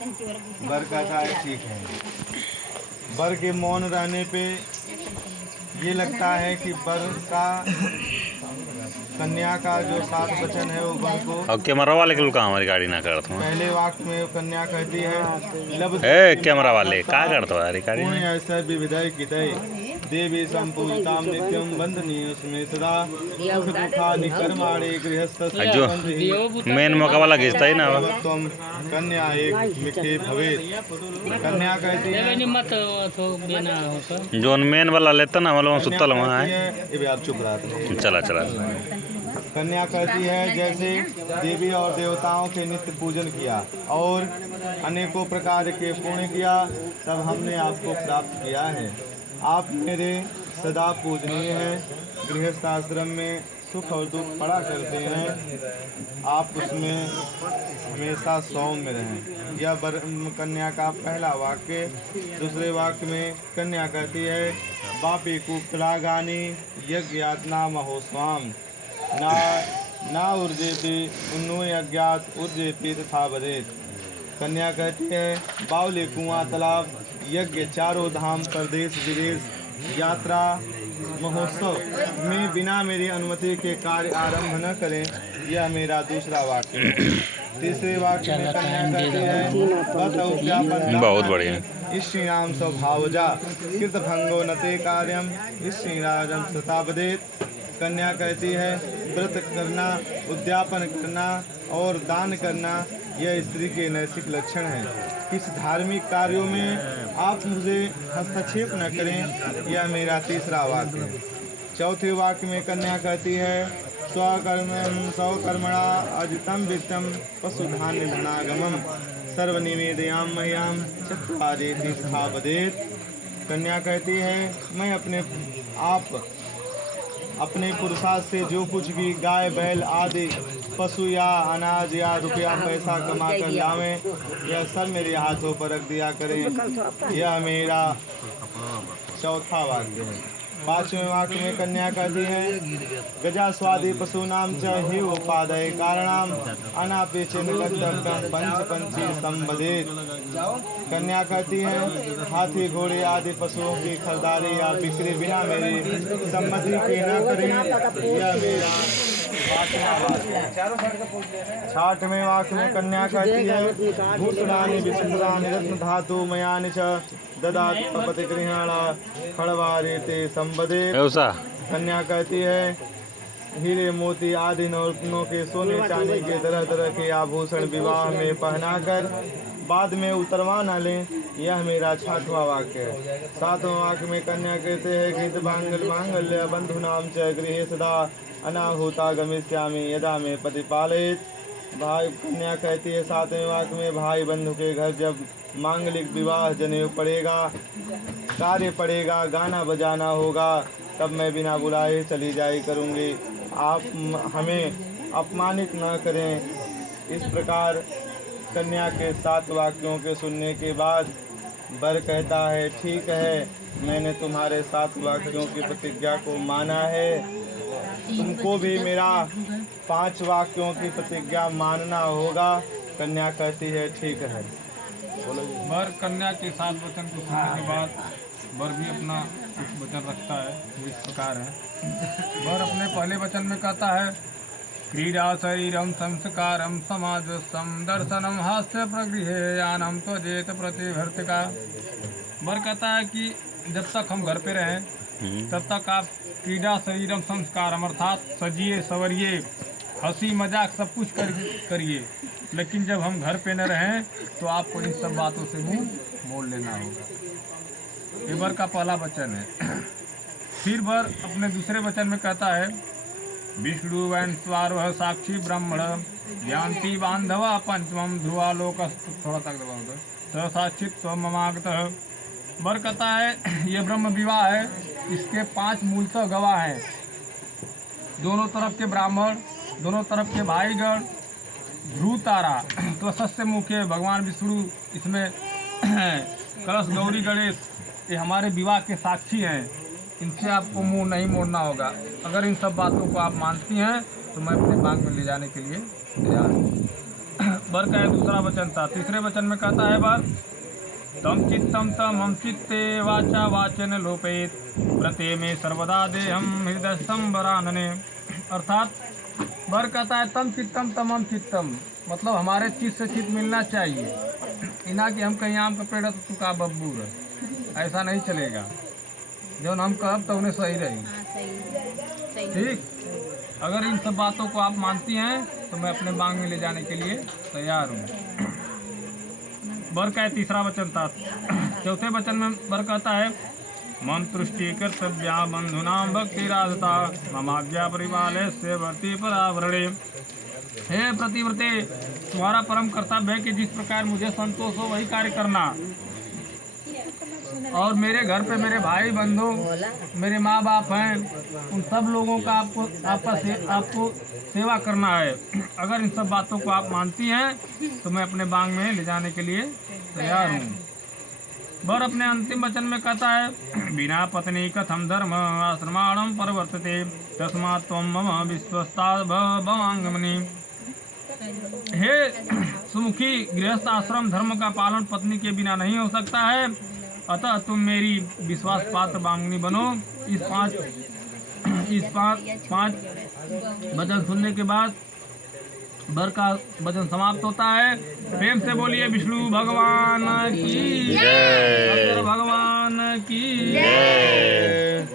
वर कहता है ठीक है। वर के मौन रहने पे ये लगता है कि वर का कन्या का जो 7 वचन है वो वर को। और कैमरा वाले के काम हमारी गाड़ी ना करता हूँ। पहले वाक्य में कन्या कहती है लब कैमरा वाले क्या करता है हमारी गाड़ी पुण्य ऐसा विविधय कितय देवी संपूजिताम नित्यम वंदनीय उसमें सदा सुख दुखानि कर्माणि गृहस्थ जो मेन मौका वाला घिसता ही ना तुम कन्या एक मिठे भवे। कन्या कहती है जो मेन वाला लेता ना मतलब सुतल वहाँ है। ये आप चुप रहा था। चला चला। कन्या कहती है जैसे देवी और देवताओं के नित्य पूजन किया और अनेकों प्रकार के पुण्य किया तब हमने आपको प्राप्त किया है। आप मेरे सदा पूजनीय हैं। गृहस्थ आश्रम में सुख और दुख पड़ा करते हैं। आप उसमें हमेशा सौम्य रहें। यह कन्या का पहला वाक्य। दूसरे वाक्य में कन्या कहती है बापी कुप्तरागानी यज्ञातना महोस्वाम ना ऊर्जेति उन्नो यज्ञात ऊर्जेति तथा बदेत। कन्या कहती है बावली कुआं तालाब यज्ञ चारों धाम प्रदेश विदेश यात्रा महोत्सव में बिना मेरी अनुमति के कार्य आरंभ न करें। यह मेरा दूसरा वाक्य है। तीसरे वाक्य में कन्या कहती है बहुत बढ़िया इस श्री राम स्वभावजा कृत भंगो नते कार्यम इस श्री राजम सताबदेत। कन्या कहती है व्रत करना उद्यापन करना और दान करना यह स्त्री के नैतिक लक्षण है। किस धार्मिक कार्यों में आप मुझे हस्तक्षेप न करें। यह मेरा तीसरा वाक्य है। चौथे वाक्य में कन्या कहती है स्वकर्मणा अजितम वित्तम पशुधान्य धनागमम सर्वनिवेदयाम मह्याम चत्वारेति स्थापदेत। कन्या कहती है मैं अपने पुरुषार्थ से जो कुछ भी गाय बैल आदि पशु या अनाज या रुपया पैसा कमा कर लावें यह सब मेरे हाथों पर रख दिया करें। यह मेरा चौथा वाक्य है। पांचवें वाक्य में कन्या कहती है गजास्वादी पशूनाम च हि उपादय कारणाम अनापेक्षेन कर्तव्यम पंचपंची संबदेत। कन्या कहती है हाथी घोड़े आदि पशुओं की खरीदारी या बिक्री बिना मेरी सम्मति के न करें। यह मेरा छठवें वाक्य में कन्या कहती है भूषणानि विचित्राणि रत्न धातु मयानि च ददात पति गृहाणा खड़वारेते संबदे। कन्या कहती है हीरे मोती आदि नौरत्नों के सोने चांदी के तरह तरह के आभूषण विवाह में पहनाकर बाद में उतरवा न लें। यह मेरा छठवां वाक्य है। सातवां वाक्य में कन्या कहते हैं गीत मांगल्य बंधुनाम च गृहे सदा अनाहुता गमिष्यामि यदा में पति पालित। भाई कन्या कहती है सातवें वाक्य में भाई बंधु के घर जब मांगलिक विवाह जनेऊ पड़ेगा कार्य पड़ेगा गाना बजाना होगा तब मैं बिना बुलाए चली जाई करूँगी। आप हमें अपमानित न करें। इस प्रकार कन्या के 7 वाक्यों के सुनने के बाद वर कहता है ठीक है मैंने तुम्हारे 7 वाक्यों की प्रतिज्ञा को माना है। तुमको भी मेरा 5 वाक्यों की प्रतिज्ञा मानना होगा। कन्या कहती है ठीक है। वर कन्या के 7 वचन को सुनने के बाद वर भी अपना कुछ वचन रखता है जो इस प्रकार है। वर अपने पहले वचन में कहता है क्रीड़ा शरीरम संस्कारम समाजसम दर्शनम हास्य प्रगृहेयानम त्वजेत प्रतिभर्तिका। वर कहता है कि जब तक हम घर पे रहें तब तक आप क्रीड़ा शरीरम संस्कारम अर्थात सजिए सवरिए हंसी मजाक सब कुछ करिए लेकिन जब हम घर पे न रहें तो आपको इन सब बातों से मुंह मोड़ लेना होगा। ये वर का पहला वचन है। फिर वर अपने दूसरे वचन में कहता है विष्णु वैन स्वारोह साक्षी ब्रह्मण ज्ञानती बांधवा पंचमम ध्रुवा लोक थोड़ा तक दबाओ साक्षित स्वमागत। वर कहता है ये ब्रह्म विवाह है इसके 5 मूलतः गवाह हैं। दोनों तरफ के ब्राह्मण दोनों तरफ के भाईगण ध्रुव तारा त्वस्य मुख्य भगवान विष्णु इसमें कलश गौरी गणेश ये हमारे विवाह के साक्षी हैं। इनसे आपको मुंह नहीं मोड़ना होगा। अगर इन सब बातों को आप मानती हैं तो मैं अपने बाग में ले जाने के लिए तैयार हूँ। वर का दूसरा वचन था। तीसरे वचन में कहता है वर तम चित्तम तम चित्ते वाचा वाचन लोपेत व्रते में सर्वदा देहम हृदय संबरानने। अर्थात वर कहता है तम चित्तम तमम चित्तम, मतलब हमारे चित्त से चित्त मिलना चाहिए। इना कि हम कहीं आम का पेड़ है तो तू का बब्बू है, ऐसा नहीं चलेगा। जो हम कहब तो उन्हें सही रही। ठीक, अगर इन सब बातों को आप मानती हैं तो मैं अपने बाग में ले जाने के लिए तैयार हूँ। वर का तीसरा वचन था। चौथे वचन में वर कहता है मंत्रुष्टि कर्तव्या बंधुनाम भक्ति राधता ममाज्ञा परिवाले से वर्ती परावरणे। हे प्रतिव्रते, तुम्हारा परम कर्तव्य है कि जिस प्रकार मुझे संतोष हो वही कार्य करना, और मेरे घर पे मेरे भाई बंधु मेरे माँ बाप हैं, उन सब लोगों का आपको सेवा करना है। अगर इन सब बातों को आप मानती हैं तो मैं अपने बाग में ले जाने के लिए तैयार हूँ। वर अपने अंतिम वचन में कहता है बिना पत्नी कथम धर्म आश्रमाणम परिवर्तते तस्मात् त्वं मम विश्वस्ता भवांगमनि। हे सुमुखी, गृहस्थ आश्रम धर्म का पालन पत्नी के बिना नहीं हो सकता है, अतः तुम मेरी विश्वास पात्र बांगनी बनो। इस पांच वचन सुनने के बाद वर का वचन समाप्त होता है। प्रेम से बोलिए विष्णु भगवान की जय, शंकर भगवान की जय।